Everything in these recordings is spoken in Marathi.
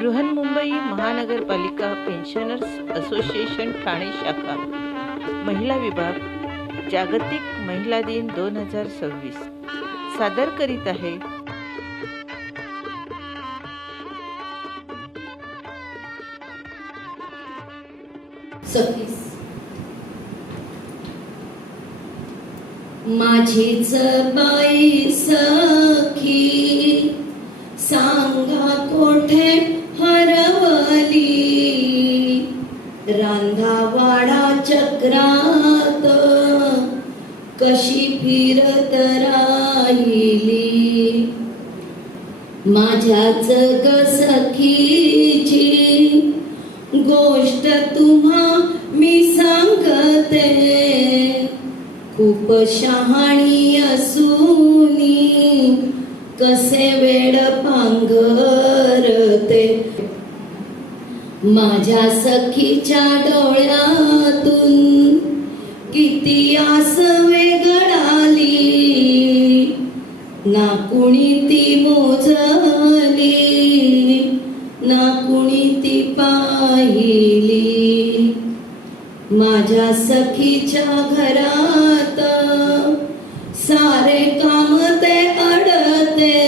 बृहन्मुंबई महानगरपालिका पेन्शनर्स असोसिएशन ठाणे शाखा महिला विभाग जागतिक महिला दिन 2026 सादर करीत आहे माझीच बाई सखी सांगा कोठे हरवली, रांधावाडा चक्रात कशी फिरत राहिली. माझ्याच ग सखीची गोष्ट तुम्हा मी सांगते, खूप शहाणी असूनी कसे वेड पांघरते. माझ्या सखीच्या डोळ्यातून किती आस वेगळाली, ना कुणी ती मोजली ना कुणी ती पाहिली. माझ्या सखीच्या घरात सारे काम ते अडते,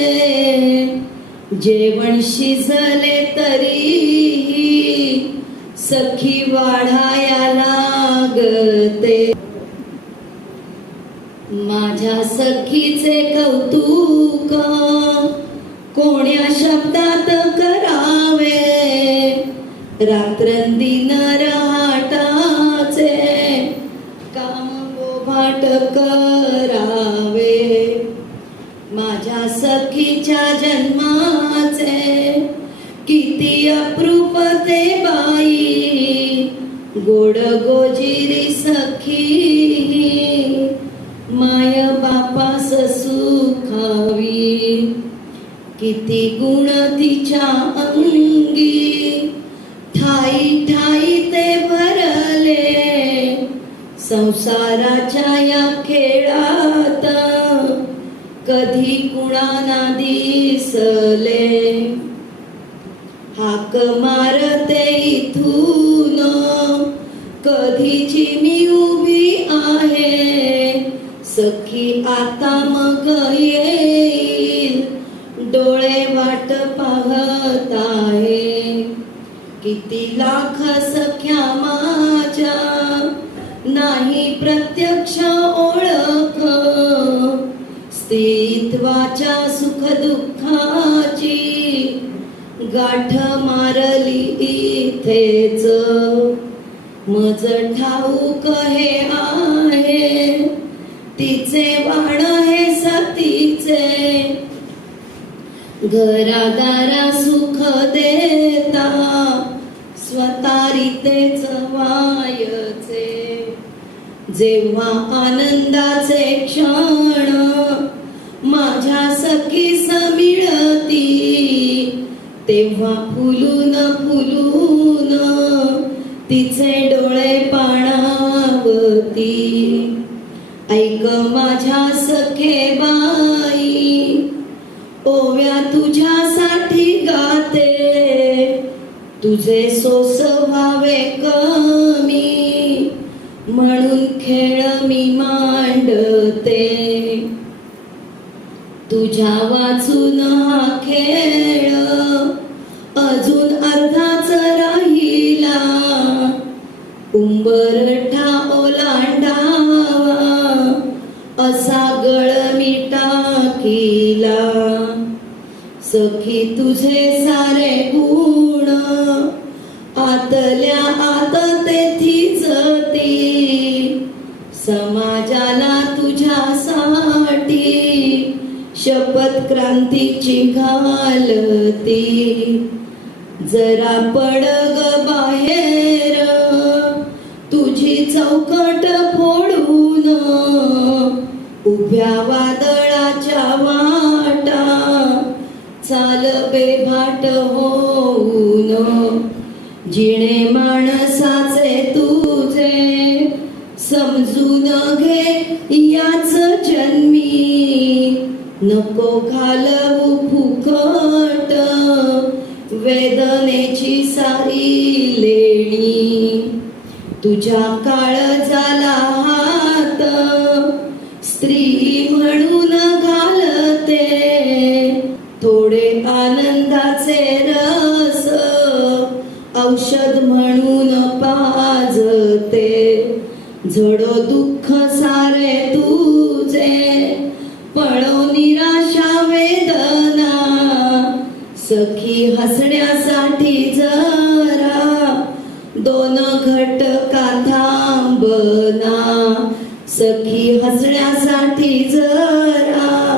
जेवण शिजले तरीही सखी वाढाया लागते. माझ्या सखीचे कौतुक कोण्या शब्दात करावे, रात्रंदिन रहाटाचे काम बोभाट करावे. माझ्या सखीच्या जन्माचे किती अप्रूप ते बाई, गोड गोजिरी सखी माय बापास सुखावी. किती गुण तिच्या अंगी ठाई ठाई ते भरले, संसाराच्या या खेळात कधी कुणाला दिसले. हाक मारते इथून कधीची मी उभी आहे, सखी आता मग येईल डोळे वाट पाहत आहे. किती लाख सख्या माझ्या नाही प्रत्यक्ष ओळख, स्त्रीत्वाच्या सुख दुःखाची गाठ मारली इथेच. मज ठाऊक हे आहे तिचे वाण हे सतीचे, घरादारा सुख देता स्वतारीतेच वायचे. जेव्हा आनंदाचे क्षण माझ्या सखीस मिळती, तेव्हा फुलून फुलून तिचे डोळे पाणावती. ऐक माझ्या सखे बाई, ओव्या तुझ्यासाठी गाते, तुझे सोस व्हावे कमी म्हणून खेळ मी मांडते. तुझ्या वाचून हा खेळ अजून अर्धाच राहिला, उंबरठा ओलांडावा असा गळ मी टाकीला. सखी तुझे सारे गुण आतल्या आत तेथीच ती, समाजाला तुझ्यासाठी शपथ क्रांतीची घालती. जरा पड ग बाहेर तुझी चौकट फोडून, उभ्या वादळाच्या वाटा चाल बेभाट होऊन. जिणे माणसाचे तुझे समजून घे याच जन्मी, नको घालवू फुकट वेदनेची सारी लेणी तुझ्या काळजाला हात स्त्री म्हणून घालते थोडे आनंदाचे रस औषध म्हणून पाजते जड दुःख सारे तुझे पळो निराशा वेदना सखी हसण्यासाठी जरा दोन घटका थांबना सखी हसण्यासाठी जरा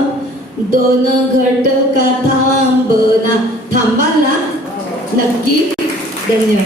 दोन घटका थांबना थांबाल ना नक्की धन्यवाद.